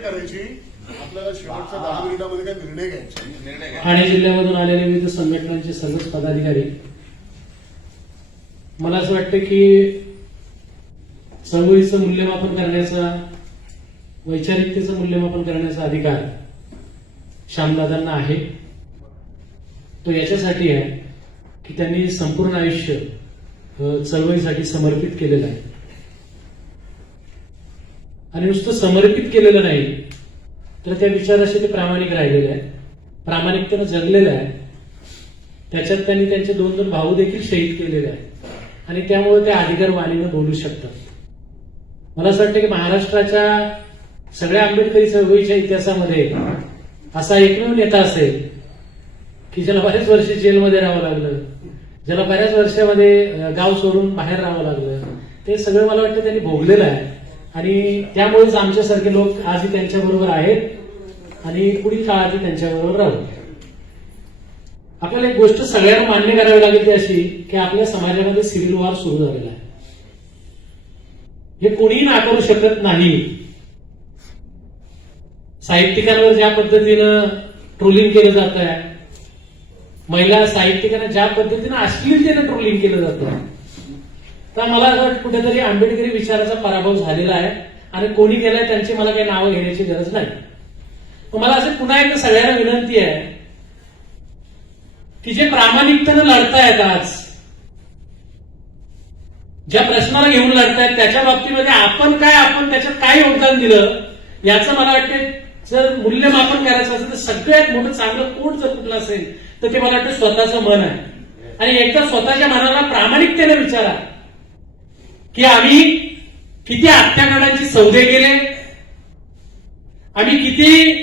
करायची आपल्याला शेवटच्या दहा मिनिटामध्ये काही निर्णय घ्यायचे निर्णय घ्या ठाणे जिल्ह्यामधून आलेले विविध संघटनांचे सर्वच पदाधिकारी. मला असं वाटतं की चळवळीचं मूल्यमापन करण्याचा वैचारिकतेचं मूल्यमापन करण्याचा अधिकार श्यामदादांना आहे. तो याच्यासाठी आहे की त्यांनी संपूर्ण आयुष्य चळवळीसाठी समर्पित केलेलं आहे. आणि नुसतं समर्पित केलेलं नाही. तर त्या विचाराशी ते प्रामाणिक राहिलेले आहे प्रामाणिकतेनं जगलेलं आहे त्याच्यात त्यांनी त्यांचे दोन दोन भाऊ देखील शहीद केलेले आहेत. आणि त्यामुळे ते अधिकारवाणीनं बोलू शकतात. मला असं वाटतं की महाराष्ट्राच्या सगळ्या आंबेडकरी चळवळीच्या इतिहासामध्ये असा एकमेव नेता असेल की ज्याला बऱ्याच वर्ष जेलमध्ये राहावं लागलं ज्याला बऱ्याच वर्षामध्ये गाव सोडून बाहेर राहावं लागलं. ते सगळं मला वाटतं त्यांनी भोगलेलं आहे. आणि त्यामुळेच आमच्यासारखे लोक आजही त्यांच्याबरोबर आहेत आणि पुढील काळातही त्यांच्याबरोबर राहू. आपल्याला एक गोष्ट सगळ्यांना मान्य करावी लागेल ती अशी की आपल्या समाजामध्ये सिव्हिल वॉर सुरू झालेला आहे. हे कोणीही नाकारू शकत नाही. साहित्यिकांवर ज्या पद्धतीनं ट्रोलिंग केलं जात आहे महिला साहित्यिकांना ज्या पद्धतीनं अश्लीलतेनं ट्रोलिंग केलं जातं तर मला असं कुठेतरी आंबेडकरी विचाराचा पराभव झालेला आहे आणि कोणी केलाय त्यांची मला काही नावं घेण्याची गरज नाही. मला असं पुन्हा एकदा सगळ्यांना विनंती आहे की जे प्रामाणिकतेनं लढतायत आज ज्या प्रश्नाला घेऊन लढतायत त्याच्या बाबतीमध्ये आपण काय आपण त्याच्यात काय योगदान दिलं याचं मला वाटतं जर मूल्यमापन करायचं असेल तर सगळ्यात मोठं चांगलं कोण जर कुठलं असेल तर ते मला वाटतं स्वतःचं मन आहे. आणि एकदा स्वतःच्या मनाला प्रामाणिकतेने विचारा. की आम्ही किती हत्याकांडांचे सौदे केले? आम्ही किती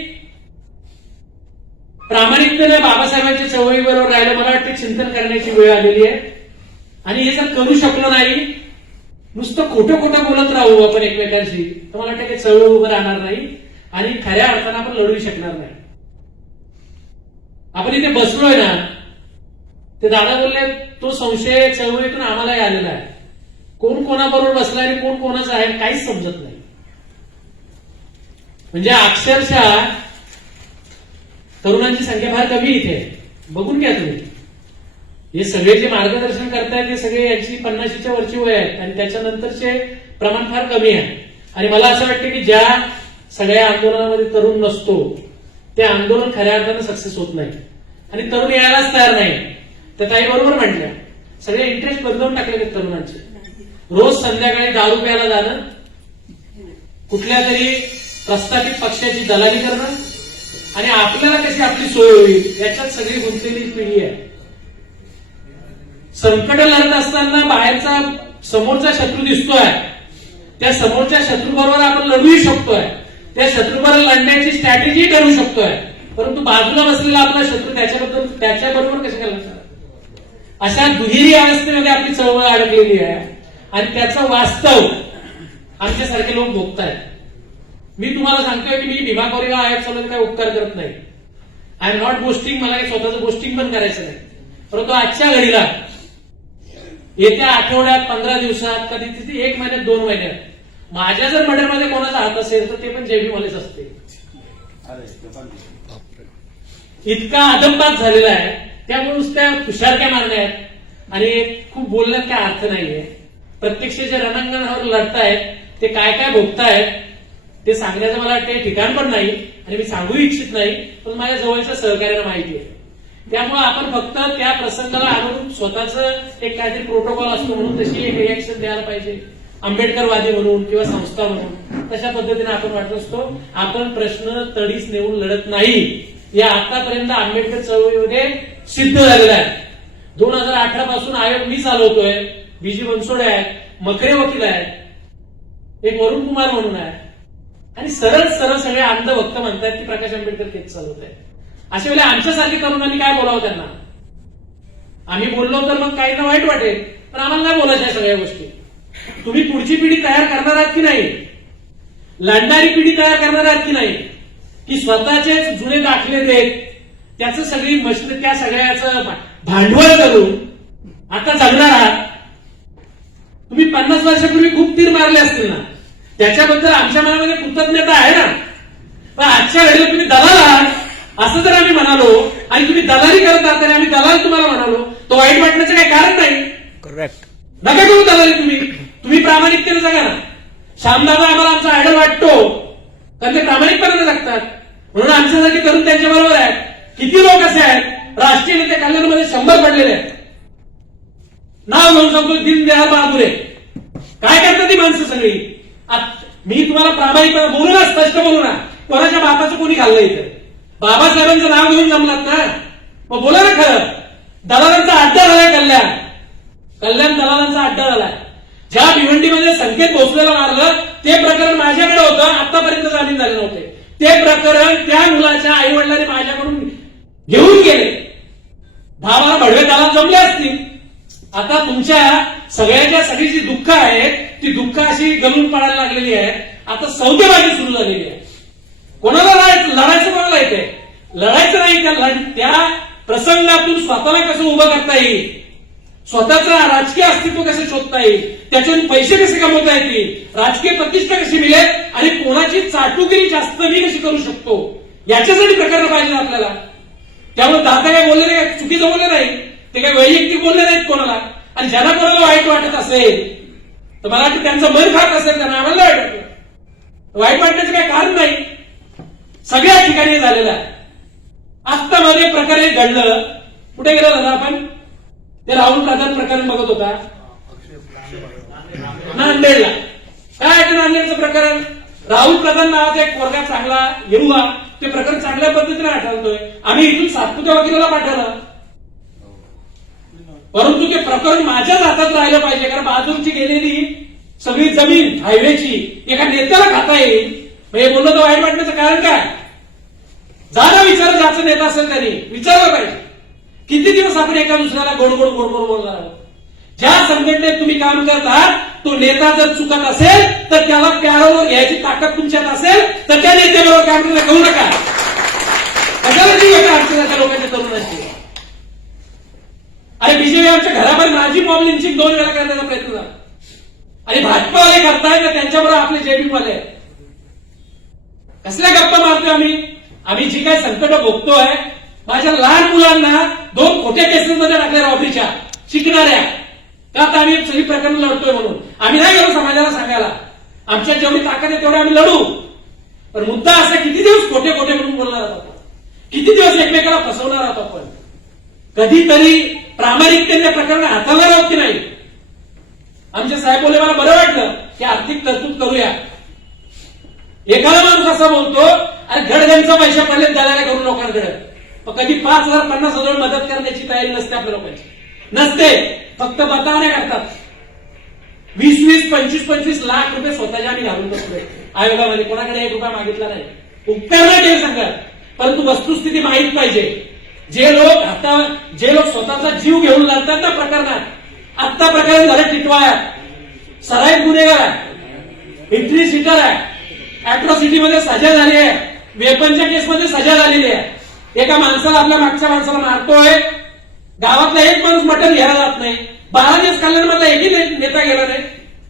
प्रामाणिकतेने बाबासाहेबांच्या चवळीबरोबर राहिलं? मला वाटतं चिंतन करण्याची वेळ आलेली आहे. आणि हे जर करू शकलो नाही नुसतं खोटं खोटं बोलत राहू आपण एकमेकांशी तर मला वाटतं काही चळवळ उभं राहणार नाही आणि खऱ्या अर्थानं आपण लढू शकणार नाही. आपण इथे बसलोय ना? ते दादा बोलले तो संशय चळवळीतून आम्हालाही आलेला आहे. कोण कोणाबरोबर बसला आणि कोण कोणाचं आहे काहीच समजत नाही. म्हणजे अक्षरशः तरुणांची संख्या फार कमी इथे आहे. बघून घ्या तुम्ही. हे सगळे जे मार्गदर्शन करतायत ते सगळे यांची पन्नाशीच्या वरची वय आहेत आणि त्याच्यानंतरचे प्रमाण फार कमी आहे. आणि मला असं वाटतं की ज्या सगळ्या आंदोलनामध्ये तरुण नसतो ते आंदोलन खऱ्या अर्थानं सक्सेस होत नाही. आणि तरुण यायलाच तयार नाही. तर काही बरोबर म्हटलं सगळे इंटरेस्ट बदलून टाकले तरुणांचे. रोज संध्याकाळी दारू प्यायला जाणं कुठल्या तरी प्रस्थापित पक्षाची दलाली करणं आणि आपल्याला कशी आपली सोय होईल याच्यात सगळी गुंतलेली पिढी आहे. संकट लढत असताना बाहेरचा समोरचा शत्रू दिसतोय. त्या समोरच्या शत्रू बरोबर आपण लढूही शकतोय. त्या शत्रूबरोबर लढण्याची स्ट्रॅटेजी करू शकतोय. परंतु बाजूला बसलेला आपला शत्रू त्याच्याबद्दल त्याच्याबरोबर कसे करणार अशा दुहेरी अवस्थेमध्ये आपली चळवळ अडकलेली आहे. आणि त्याचं वास्तव आमच्यासारखे लोक भोगतायत. मी तुम्हाला सांगतोय की मी भीमा कोरेगाव आयोग चालवत काय उपकार करत नाही. आय एम नॉट गोष्टिंग मला काही स्वतःचं गोष्टिंग पण करायचं नाही. परंतु आजच्या घडीला येत्या आठवड्यात पंधरा दिवसात कधी तिथे एक महिन्यात दोन महिन्यात माझ्या जर मर्डरमध्ये कोणाचा हात असेल तर ते पण जेबी मध्येच असते. इतका अदमपात झालेला आहे. त्यामुळे नुसत्या तुषारक्या मारण्यात आणि खूप बोलण्यात काय अर्थ नाहीये. प्रत्यक्ष जे रणांगणावर लढतायत ते काय काय भोगतायत ते सांगण्याचं मला वाटतं ठिकाण पण नाही आणि मी सांगू इच्छित नाही पण माझ्या जवळच्या सहकार्याला माहिती आहे. त्यामुळे आपण फक्त त्या प्रसंगाला अनुरूप स्वतःच एक काहीतरी प्रोटोकॉल असतो म्हणून तशी एक रिॲक्शन द्यायला पाहिजे. आंबेडकरवादी म्हणून किंवा संस्था म्हणून. तशा पद्धतीने आपण वाटत असतो आपण प्रश्न तडीस नेऊन लढत नाही. या आतापर्यंत आंबेडकर चळवळीमध्ये सिद्ध झालेला आहे दोन हजार अठरा पासून आयोग मी चालवतोय. बीजी बनसोडे आहेत मकरे वकील आहेत एक वरुण कुमार म्हणून आहे. आणि सरळ सरळ सगळे अंध भक्त म्हणतात की प्रकाश आंबेडकर केस चालवत आहे अशा वेळेला आमच्यासारखी तरुणांनी काय बोलावं त्यांना? आम्ही बोललो तर मग काहींना वाईट वाटेल पण आम्हाला नाही बोलायच्या सगळ्या गोष्टी. तुम्ही पुढची पिढी तयार करणार आहात की नाही? लढणारी पिढी तयार करणार आहात की नाही? की स्वतःचेच जुने दाखले देत त्याचं सगळी मशीन त्या सगळ्याचं भांडवल करून आता जगणार आहात? तुम्ही पन्नास वर्षापूर्वी खूप तीर मारले असतील ना. त्याच्याबद्दल आमच्या मनामध्ये कृतज्ञता आहे ना. पण आजच्या घडीला तुम्ही दलाल आहात. असं जर आम्ही म्हणालो आणि तुम्ही दलाली करत आहात आणि आम्ही दलाल तुम्हाला म्हणालो. तो वाईट वाटण्याचं काही कारण नाही. करेक्ट नका करू दलाली तुम्ही. तुम्ही प्रामाणिकतेने जगा ना. श्यामदादा आम्हाला आमचा आयडल वाटतो. कारण ते प्रामाणिकपणाने जगतात. म्हणून आमच्यासाठी तरुण त्यांच्या बरोबर आहेत. किती लोक असे आहेत? राष्ट्रीय नेते कल्याणमध्ये शंभर पडलेले आहेत. नाव घेऊन सांगतो दीनदयाल बहादुरे. काय करतात ती माणसं सगळी? मी तुम्हाला प्रामाणिकपणे बोलू ना स्पष्ट बोलू ना. कोणाच्या बापाचं कोणी खाल्लं इथं? बाबासाहेबांचं नाव घेऊन जमलात ना. मग बोला ना खरं. दलालांचा अड्डा झालाय कल्याण. कल्याण दलालांचा अड्डा झालाय. ज्या भिवंडीमध्ये संकेत भोसलेला मारलं ते प्रकरण माझ्याकडे होतं. आतापर्यंत जामीन झाले नव्हते. ते प्रकरण त्या मुलाच्या आई वडिलांनी माझ्याकडून घेऊन गेले. भावाला भडवे दलाल जमले असतील. आता तुमच्या सगळ्याच्या सगळी जी दुःख आहेत ती दुःख अशी गमून पडायला लागलेली आहे आता सौदेबाजी सुरू झालेली आहे. कोणाला लढायचं लढायचं कोणाला येते लढायचं नाही त्या त्या प्रसंगातून स्वतःला कसं उभं करता येईल? स्वतःचं राजकीय अस्तित्व कसं शोधता येईल? त्याच्यातून पैसे कसे कमवता येतील? राजकीय प्रतिष्ठा कशी मिळेल? आणि कोणाची चाटुगिरी जास्त मी कशी करू शकतो? याच्यासाठी प्रकरण पाहिजे आपल्याला. त्यामुळे दादा काय बोलले नाही चुकीचं बोलले नाही? ते काय वैयक्तिक बोलले नाहीत कोणाला. आणि ज्यांना कोणाला वाईट वाटत असेल तर मला वाटतं त्यांचं मन खात असेल त्यांना आम्हाला वाटत. वाईट वाटण्याचं काही कारण नाही. सगळ्या ठिकाणी झालेलं आहे. आत्ता मध्ये हे घडलं. कुठे गेला दादा आपण? ते राहुल प्रधान प्रकरण बघत होता. नांदेडला. काय आहे नांदेडचं प्रकरण? राहुल प्रधान नावाचा एक पोरगा चांगला येऊआ ते प्रकरण चांगल्या पद्धतीने आठवतोय आम्ही इथून सातपुत्या वकिलाला पाठवलं. परंतु ते प्रकरण माझ्याच हातात राहिलं पाहिजे कारण बाजूची गेलेली सगळी जमीन हायवेची एका नेत्याला खाता येईल. हे बोललं तर वाईट वाटण्याचं कारण काय? जाणं विचार जायचं नेता असेल त्यांनी विचारलं पाहिजे. किती दिवस आपण एका दुसऱ्याला गोड गोड गोड गोड बोलणार? आहोत ज्या संघटनेत तुम्ही काम करत तो नेता जर चुकत असेल तर त्याला प्यारोवर घ्यायची ताकद तुमच्यात असेल तर त्या नेत्याबरोबर काम करायला करू नका. कशाला जी एका लोकांच्या तरुणांची? अरे बीजेपी आमच्या घरामध्ये माझी बॉम्ब लिंचिंग दोन वेळा करण्याचा प्रयत्न झाला. आणि भाजपावाले करताय ना त्यांच्याबरोबर आपले जेबी वाले कसल्या गप्पा मारतोय आम्ही? आम्ही जी काय संकट भोगतोय माझ्या लहान मुलांना दोन खोट्या केसेसमध्ये टाकल्या रॉबरीच्या शिकणाऱ्या. का तर आम्ही सगळी प्रकरण लढतोय म्हणून? आम्ही नाही गेलो समाजाला सांगायला. आमच्या जेवढी ताकद आहे तेवढी आम्ही लढू. पण मुद्दा असा किती दिवस खोटे खोटे म्हणून बोलणार आहोत किती दिवस एकमेकाला फसवणार आहोत आपण? कधीतरी प्रामाणिकतेने प्रकरण हाताळणार आहोत की नाही? आमचे साहेब बोले मला बरं वाटलं की आर्थिक तरतूद करूया. एखादा माणूस असा बोलतो अरे घडगणचा पैसे पडले दलाला करू लोकांकडे पण कधी पाच हजार पन्नास हजार मदत करण्याची तयारी नसते आपल्या लोकांची. नसते. फक्त बतावण्या करतात. वीस वीस पंचवीस पंचवीस लाख रुपये स्वतःच्या आम्ही घालून बसलोय. आयोगामध्ये कोणाकडे एक रुपया मागितला नाही. उपकारला ते सांगा. परंतु वस्तुस्थिती माहीत पाहिजे. जे लोक आता जे लोक स्वतःचा जीव घेऊन लढतात ना प्रकरणात आत्ता प्रकरण झालं टिटवाळ्यात. सराईत गुन्हेगार आहे. इथली सीटर आहे. अॅट्रॉसिटी मध्ये सजा झाली आहे. वेपनच्या केसमध्ये सजा झालेली आहे. एका माणसाला आपल्या मागच्या माणसाला मारतोय. गावातला एक माणूस मटण घ्यायला जात नाही. बारा दिवस कल्याणमधला एकही नेता गेला नाही.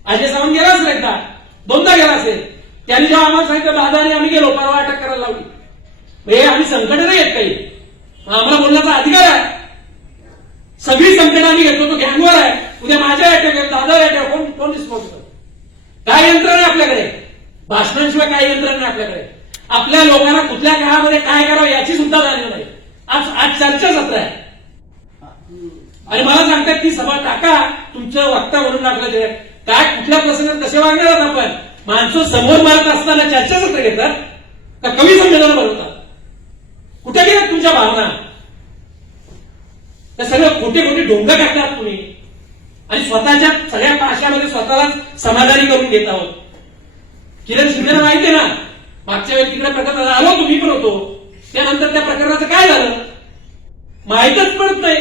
अजय सावंत गेला असेल एकदा. दोनदा गेला असेल. त्यांनी जेव्हा आम्हाला सांगितलं दादा आणि आम्ही गेलो परवा अटक करायला लावली. हे आम्ही संकट नाही आहेत काही. आम्हाला बोलण्याचा अधिकार आहे. सगळी संकट आम्ही घेतो तो गँगवर आहे. उद्या माझ्या अटक दादा अटक कोण कोण रिस्पॉन्सिबल काय यंत्रणा आपल्याकडे? भाषणांशिवाय काय यंत्रणा आपल्याकडे? आपल्या लोकांना कुठल्या काळामध्ये काय करावं याची सुद्धा जाणीव नाही. आज आज चर्चा सत्र आहे. आणि मला सांगतात की सभा टाका तुमचं वक्ता म्हणून आपल्या काय कुठल्या प्रसंगात कसे वागणार आहात आपण? माणसं समोर मारत असताना चर्चा सत्र घेतात का कवी संमेलन भरवतात कुठे गेलं तुमच्या भावना. त्या सगळं खोटे खोटे डोंग टाकतात तुम्ही. आणि स्वतःच्या सगळ्या पाशामध्ये स्वतःलाच समाधानी करून घेत आहोत. किरण शिंदेला माहिती आहे ना? मागच्या वेळी तिकडे प्रकरणात आलो तुम्ही पण होतो. त्यानंतर त्या प्रकरणाचं काय झालं? माहीतच पडत नाही.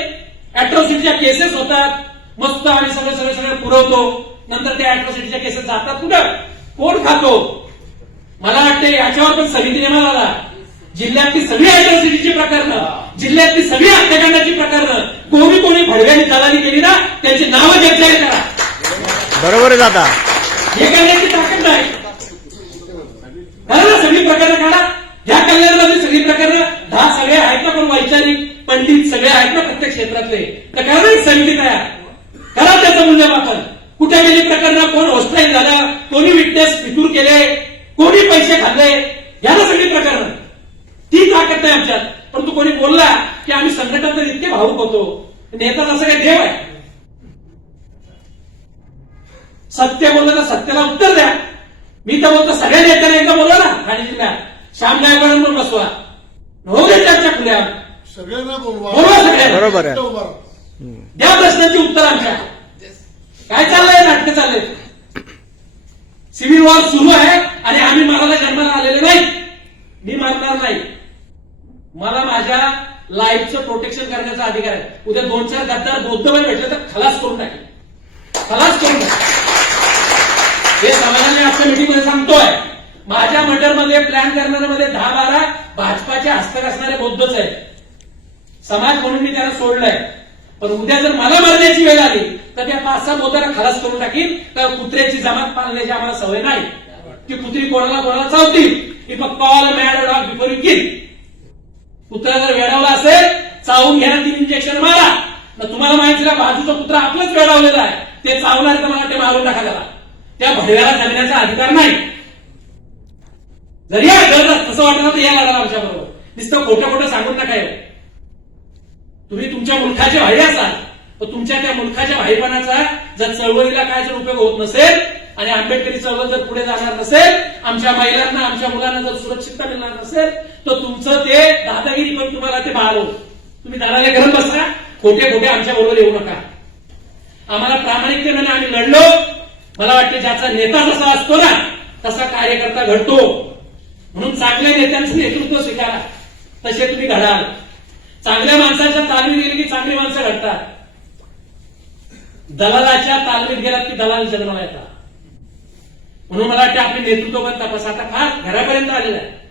अॅट्रॉसिटीच्या केसेस होतात. मस्त आम्ही सगळे सगळे सगळे पुरवतो. नंतर त्या अॅट्रॉसिटीच्या केसेस जातात कुठं? कोण खातो? मला वाटतं याच्यावर पण समिती नेमण्यात आला. जिल्ह्यातली सगळी आयव्हर्सिटीची प्रकरणं जिल्ह्यातली सगळी हत्याकांडाची प्रकरणं कोणी कोणी भडव्याची दलाली केली ना त्यांची नावं जगजाहीर करा. बरोबर दादा. हे करण्याची ताकद नाही. करा सगळी प्रकरणं काढा. ह्या कल्याणमध्ये सगळी प्रकरणं दहा सगळे आहेत ना पण वैचारिक पंडित सगळे आहेत ना प्रत्येक क्षेत्रातले. तर करा ना समिती तयार. करा त्याचं मूल्यमापन. कुठे गेली प्रकरणं कोण होस्टाईल झालं कोणी विटनेस फितूर केले कोणी पैसे खाल्ले ह्या ना सगळी प्रकरणं. ती ताकद नाही आमच्यात. परंतु कोणी बोलला की आम्ही संघटनात इतके भावूक होतो. नेता असं काही देव आहे. सत्य बोललं तर सत्याला उत्तर द्या. मी तर बोलतो सगळ्या नेत्यांना एकदा बोलवा ना ठाणे जिल्ह्यात श्याम गायकवाड म्हणून बसवा. हो दे चर्चा खुल्या सगळ्यांना बोलवा. सगळ्यांना. बरोबर. द्या प्रश्नांची उत्तर आमच्या. काय चाललंय? नाटक चाललंय. सिव्हिल वॉर सुरू आहे आणि आम्ही मला जन्माला आलेले नाही. मी मारणार नाही. मला माझ्या लाईफचं प्रोटेक्शन करण्याचा अधिकार आहे. उद्या दोन चार गद्दार बौद्धमय भेटलं तर खलास करून टाकेल. खलास करून टाकेल. हे समाजाने आजच्या मीटिंगमध्ये सांगतोय. माझ्या मटरमध्ये प्लॅन करणाऱ्यामध्ये दहा बारा भाजपाचे हस्तक असणारे बौद्धच आहेत. समाज म्हणून मी त्याला सोडलंय. पण उद्या जर मला मारण्याची वेळ आली तर त्या पाच सहा बोताला खलास करून टाकीन. तर कुत्र्याची जमात पाळण्याची आम्हाला सवय नाही. की कुत्री कोणाला कोणाला चावतील? If a call mad dog before you kill. कुत्रा जर वेडावला असेल चावून घ्या तीन इंजेक्शन मारा ना तुम्हाला माहिती का बाजूचा कुत्रा आपलंच वेडावलेला आहे. ते चावणार तर मला ते मारून टाका त्याला. त्या भडव्याला जगण्याचा अधिकार नाही. जरी या गरज तसं वाटलं तर या लागला आमच्या बरोबर. नुसतं खोटं खोटं सांगून नका येऊ. तुम्ही तुमच्या मुलखाचे भाई असाल तर तुमच्या त्या मुलखाच्या भाईपणाचा जर चळवळीला काय जर उपयोग होत नसेल आणि आंबेडकरी चळवळ जर पुढे जाणार नसेल आमच्या महिलांना आमच्या मुलांना जर सुरक्षितता मिळणार नसेल तर तुमचं ते दादागिरी पण तुम्हाला ते बाळव तुम्ही दादाला करत बसा. खोटे खोटे आमच्या बरोबर येऊ नका. आम्हाला प्रामाणिकतेने आम्ही लढलो. मला वाटते ज्याचा नेता जसा असतो ना तसा कार्यकर्ता घडतो. म्हणून चांगल्या नेत्यांचं नेतृत्व स्वीकारा. तसे तुम्ही घडाल. चांगल्या माणसाच्या तालमीत गेली की चांगली माणसं घडतात. दलालाच्या तालमीत गेलात की दलाल जन्माला येतात. म्हणून मला वाटतं आपले नेतृत्व पण तपास. आता फार घरापर्यंत आलेलं आहे.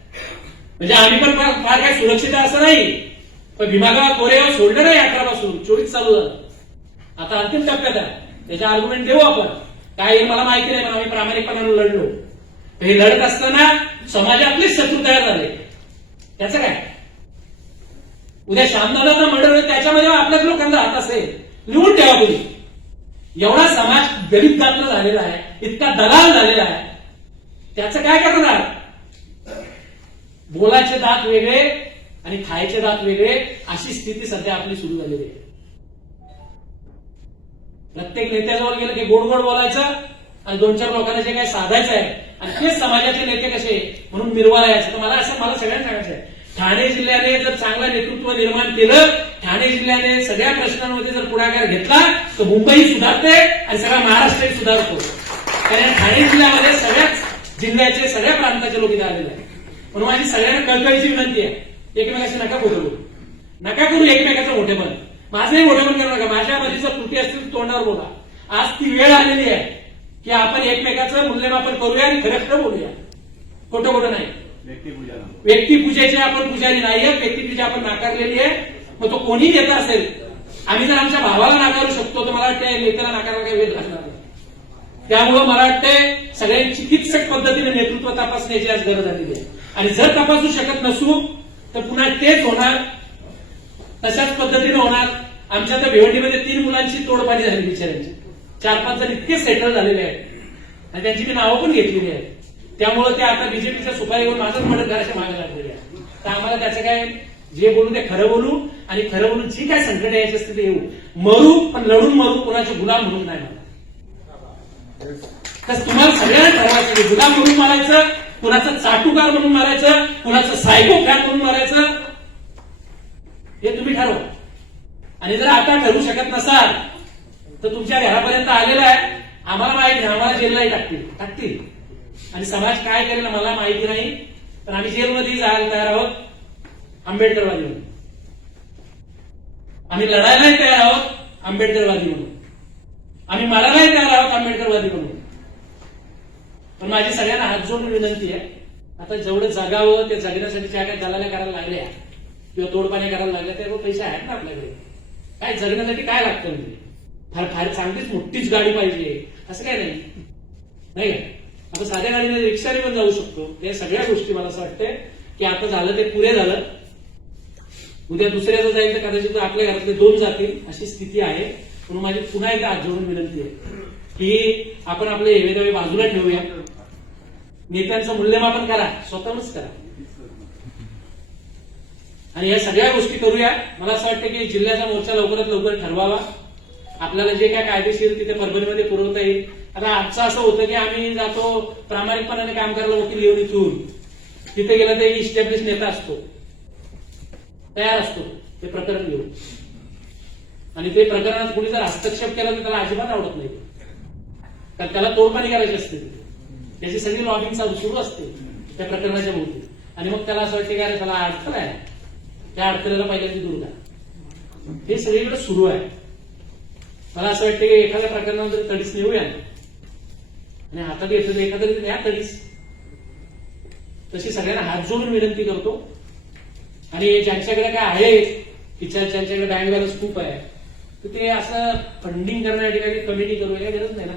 म्हणजे आम्ही पण फार काही सुरक्षित आहे असं नाही. पण भीमागाव कोरेगाव सोडलं नाही अकरा पासून चोवीस चालू झालं. आता अंतिम टप्प्यात आहे. त्याच्या आर्ग्युमेंट देऊ आपण. काय मला माहिती नाही पण आम्ही प्रामाणिकपणाने लढलो. हे लढत असताना समाजातलेच शत्रू तयार झाले. त्याचं काय? उद्या श्यामदादाचा मर्डर होईल त्याच्यामध्ये आपल्याच लोकांचा हात असेल. लिहून ठेवा तुम्ही. एवढा समाज गरीब दाखला झालेला आहे इतका दलाल झालेला आहे. त्याचं काय करणार? बोलायचे दात वेगळे आणि खायचे दात वेगळे अशी स्थिती सध्या आपली सुरू झालेली आहे. प्रत्येक नेत्याजवळ गेलं की गोड गोड बोलायचं आणि दोन चार लोकांना जे काही साधायचं आहे आणि तेच समाजाचे नेते कसे म्हणून मिरवाला यायचं तर मला असं मला सगळ्यांना सांगायचं आहे ठाणे जिल्ह्याने जर चांगलं नेतृत्व निर्माण केलं ठाणे जिल्ह्याने सगळ्या प्रश्नांमध्ये जर पुढाकार घेतला तर मुंबई सुधारते आणि सगळा महाराष्ट्रही सुधारतो. कारण ठाणे जिल्ह्यामध्ये सगळ्याच जिल्ह्याचे सगळ्या प्रांताचे लोक इथे आलेले आहेत. पण माझी सगळ्यांना कळकळीची विनंती आहे. एकमेकाशी नका बोलू. नका करू एकमेकाचं मोठेपण. माझंही मोठेपण करू नका. माझ्या मध्ये जर त्रुटी असतील तोंडावर बोला. आज ती वेळ आलेली आहे की आपण एकमेकाचं मूल्यमापन करूया आणि खरं खरं बोलूया. खोटं खोटं नाही. व्यक्तिपूजेचे आपण पुजारी नाहीये व्यक्तिपूजा आपण नाकारलेली आहे. मग तो कोणी नेता असेल आम्ही जर आमच्या भावाला नाकारू शकतो तर मला वाटतं नेत्याला नाकारायला काही वेळ लागणार नाही. त्यामुळं मला वाटतंय सगळ्यांची चिकित्सक पद्धतीने नेतृत्व तपासण्याची आज गरज आलेली आहे. आणि जर तपासू शकत नसू तर पुन्हा तेच होणार. तशाच पद्धतीने होणार. आमच्या त्या भिवंडीमध्ये तीन मुलांची तोडपाणी झाली बिचाऱ्यांची. चार पाच जण इतके सेटल झालेले आहेत. आणि त्यांची मी नावं पण घेतलेली आहेत. त्यामुळे ते आता बीजेपीच्या सुपारीवर माझंच मदत करायच्या मागे लागलेले आहे तर आम्हाला त्याचं काय जे बोलू ते खरं बोलू आणि खरं बोलून जी काय संकट यायची असते ते येऊ. मरू पण लढून मरू कोणाचे गुलाम म्हणून नाही मला तर तुम्हाला सगळ्यांना ठरवायचं गुलाम म्हणून मारायचं कुणाचं चाटुकार म्हणून मारायचं कुणाचं सायको फॅट म्हणून मारायचं हे तुम्ही ठरवा. आणि जर आता ठरवू शकत नसाल तर तुमच्या घरापर्यंत आलेलं आहे आम्हाला माहिती नाही आम्हाला जेललाही टाकतील टाकतील. आणि समाज काय करेल मला माहिती नाही पण आम्ही जेलमध्ये जायला तयार आहोत आंबेडकरवादी म्हणून. आम्ही लढायलाही तयार आहोत आंबेडकरवादी म्हणून. आम्ही मारायलाही तयार आहोत आंबेडकरवादी म्हणून. पण माझी सगळ्यांना हात जोडून विनंती आहे. आता जेवढं जगावं ते जगण्यासाठी ज्या काही दलाल्या करायला लागल्या किंवा तोडपाणी करायला लागल्या ते पैसे आहेत ना आपल्याकडे. काय जगण्यासाठी काय लागतं म्हणजे? फार फार चांगलीच मोठीच गाडी पाहिजे. असं काय नाही. नाही आता साध्या गाडीने रिक्षाने पण जाऊ शकतो. या सगळ्या गोष्टी मला असं वाटतंय की आता झालं ते पुरे झालं. उद्या दुसऱ्याचं जाईल तर कदाचित आपल्या घरातले दोन जातील अशी स्थिती आहे. म्हणून माझी पुन्हा एकदा आज जोडून विनंती आहे की आपण आपले हेवेदावे बाजूला ठेवूया. नेत्यांचं मूल्यमापन करा स्वतःच करा. आणि या सगळ्या गोष्टी करूया. मला असं वाटतं की जिल्ह्याचा मोर्चा लवकरात लवकर ठरवावा. आपल्याला जे काय कायदेशीर तिथे परभणीमध्ये पुरवता येईल. आता आजचं असं होतं की आम्ही जातो प्रामाणिकपणाने काम करायला वकील येऊन इथून. तिथे गेलं तर एक इस्टॅब्लिश नेता असतो. तयार असतो. ते प्रकरण घेऊन. आणि ते प्रकरणात कुणी जर हस्तक्षेप केला तर त्याला अजिबात आवडत नाही. कारण त्याला तोडपाणी करायची असते. त्याची सगळी लॉबिंग चालू सुरू असते त्या प्रकरणाच्या भोवती. आणि मग त्याला असं वाटते की अरे त्याला अडचण आहे. त्या अडचणीला पहिल्यांदा दूर करा. हे सगळीकडे सुरू आहे. मला असं वाटतं की एखाद्या प्रकरणावर तडीस नेऊया आणि आता घेतलं एखादं न्या तडीस. तशी सगळ्यांना हात जोडून विनंती करतो. आणि ज्यांच्याकडे काय आहे तिच्या ज्यांच्याकडे बँक बॅलन्स खूप आहे तर ते असं फंडिंग करण्यासाठी काही कमिटी करू काही गरज नाही ना.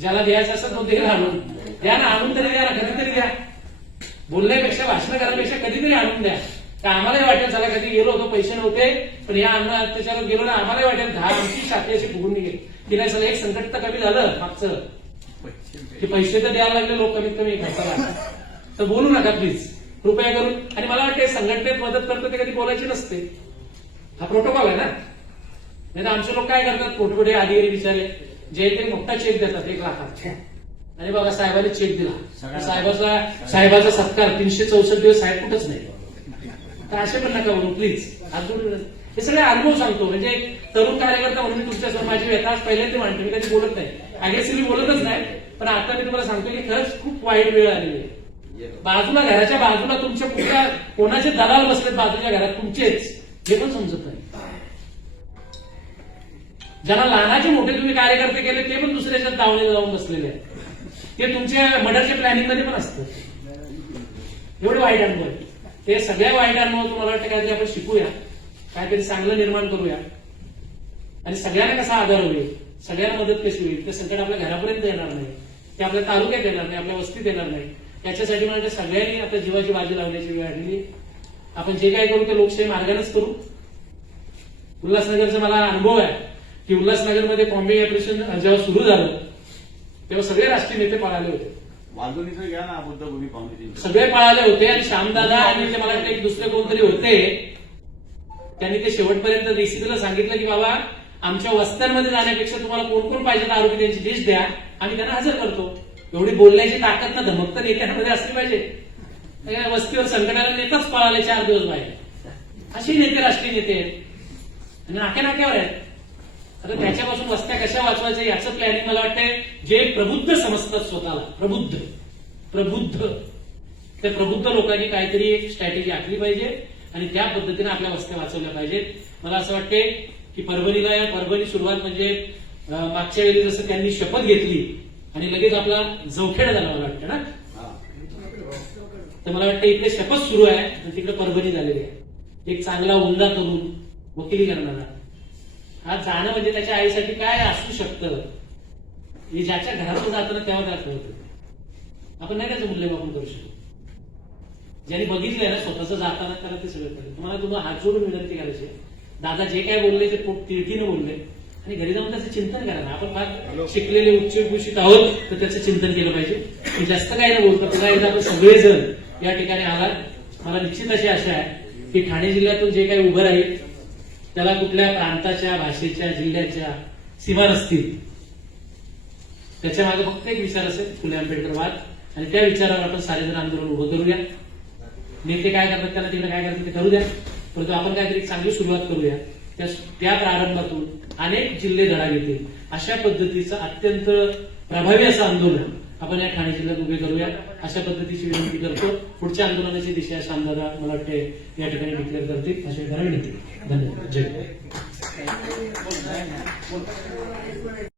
ज्याला द्यायचं असतं तो देईल आणून. द्या ना आणून तरी द्या ना कधीतरी द्या. बोलण्यापेक्षा भाषण करण्यापेक्षा कधीतरी आणून द्या. तर आम्हालाही वाटेल चला कधी गेलो होतो पैसे नव्हते पण या अन्न अत्याचारात गेलो ना आम्हालाही वाटेल दहा आमची छाती अशी फुगून निघेल. की नाही चला एक संकट तर कमी झालं मागचं. की पैसे तर द्यायला लागले लोक कमीत कमी खर्चाला. तर बोलू नका प्लीज कृपया करून. आणि मला वाटतं संघटनेत मदत करतो ते कधी बोलायची नसते. हा प्रोटोकॉल आहे ना? नाही तर आमचे लोक काय करतात कोटवडे अधिकारी विचारले जे तरी मोठा चेक देतात एक लाखात आणि बघा साहेबांनी चेक दिला. साहेबाचा साहेबाचा सत्कार तीनशे चौसष्ट दिवस साहेब कुठंच नाही. तर असे पण नका म्हणून प्लीज हे सगळे अनुभव सांगतो. म्हणजे तरुण कार्यकर्ता म्हणून मी तुमच्यासमोर माझी व्यथा आज पहिल्यांदा मांडतो मी कधी बोलत नाही. अगेन्स्टली बोलतच नाही. पण आता मी तुम्हाला सांगतो की खरंच खूप वाईट वेळ आलेली आहे. बाजूला घराच्या बाजूला तुमच्या कुठल्या कोणाचे दलाल बसलेत बाजूच्या घरात तुमचेच. हे पण समजत नाही. ज्यांना लहानाचे मोठे तुम्ही कार्यकर्ते केले ते पण दुसऱ्याच्या दावणे जाऊन बसलेले आहेत. ते तुमच्या मर्डरच्या प्लॅनिंगमध्ये पण असतं. एवढे वाईट अनुभव ते सगळ्या वाईट अनुभव तुम्हाला वाटतं काहीतरी आपण शिकूया काहीतरी चांगलं निर्माण करूया. आणि सगळ्यांना कसा आधार होईल सगळ्यांना मदत कशी होईल ते संकट आपल्या घरापर्यंत येणार नाही. ते आपल्या तालुक्यात येणार नाही आपल्या वस्तीत येणार नाही. त्याच्यासाठी मला सगळ्यांनी आपल्या जीवाची बाजी लावण्याची वेळ आलेली आपण जे काय करू ते लोकशाही मार्गानेच करू. उल्हासनगरचा मला अनुभव आहे. की उल्हासनगरमध्ये कॉम्बिंग ऑपरेशन जेव्हा सुरू झालं तेव्हा सगळे राष्ट्रीय नेते पळाले होते. वांजुनीचं घ्या ना बुद्धभूमी फाउंडेशन सगळे पळाले होते आणि श्यामदादा आणि ते मला वाटतं एक दुसरे कोणतरी होते. त्यांनी ते शेवटपर्यंत डीसीपीला सांगितलं की बाबा आमच्या वस्त्यांमध्ये जाण्यापेक्षा तुम्हाला कोण कोण पाहिजे आरोपी त्यांची लिस्ट द्या आम्ही त्यांना हजर करतो. एवढी बोलण्याची ताकद ना धमक तर नेत्यांमध्ये असली पाहिजे. वस्तीवर संकटाला नेताच पळाले चार दिवस बाहेर. असे नेते राष्ट्रीय नेते आहेत. आणि नाक्या नाक्यावर आहेत. आता त्याच्यापासून वस्त्या कशा वाचवायच्या याचं प्लॅनिंग मला वाटतंय. जे प्रबुद्ध समजतात स्वतःला प्रबुद्ध प्रबुद्ध. त्या प्रबुद्ध लोकांनी काहीतरी एक स्ट्रॅटेजी आखली पाहिजे आणि त्या पद्धतीने आपल्या वस्त्या वाचवल्या पाहिजेत. मला असं वाटते की परभणीला या परभणी सुरुवात म्हणजे मागच्या वेळी जसं त्यांनी शपथ घेतली आणि लगेच आपला जवखेड झाला मला वाटतं ना. तर मला वाटतं इकडे शपथ सुरू आहे आणि तिकडे परभणी झालेली आहे. एक चांगला उमदा तरुण वकिली करणारा. हा जाणं म्हणजे त्याच्या आईसाठी काय असू शकतं? हे ज्याच्या घरातून जाताना तेव्हा त्याला कळतं? आपण नाही त्याचं मूल्यमापन करू शकतो? ज्यांनी बघितलंय ना स्वतःच जाताना त्याला ते सगळं कळलं तुम्हाला तुम्हाला हात जोडून विनंती करायची. दादा जे काय बोलले ते पोट तिळकीनं बोलले. आणि घरी जाऊन त्याचं चिंतन करा ना. आपण फार शिकलेले उच्चभूषित आहोत तर त्याचं चिंतन केलं पाहिजे. जास्त काही न बोलतो पुन्हा एकदा आपण सगळेजण या ठिकाणी आलात. मला निश्चित अशी आशा आहे की ठाणे जिल्ह्यातून जे काही उभं राहील त्याला कुठल्या प्रांताच्या भाषेच्या जिल्ह्याच्या सीमा नसतील. त्याच्यामागे फक्त एक विचार असेल फुले आंबेडकरवाद आणि त्या विचारावर आपण सारेजण आंदोलन उभं करूया. नेते काय करतात त्याला तिकडे काय करतात ते करू द्या परंतु आपण काहीतरी चांगली सुरुवात करूया. त्या त्या प्रारंभातून अनेक जिल्हे धडा घेतील. अशा पद्धतीचं अत्यंत प्रभावी असं आंदोलन आपण या ठाणे जिल्ह्यात उभे करूया. अशा पद्धतीची विनंती करतो. पुढच्या आंदोलनाची दिशा शामदादा मला वाटते या ठिकाणी डिक्लेअर करतील. अशी विनंती. धन्यवाद. जय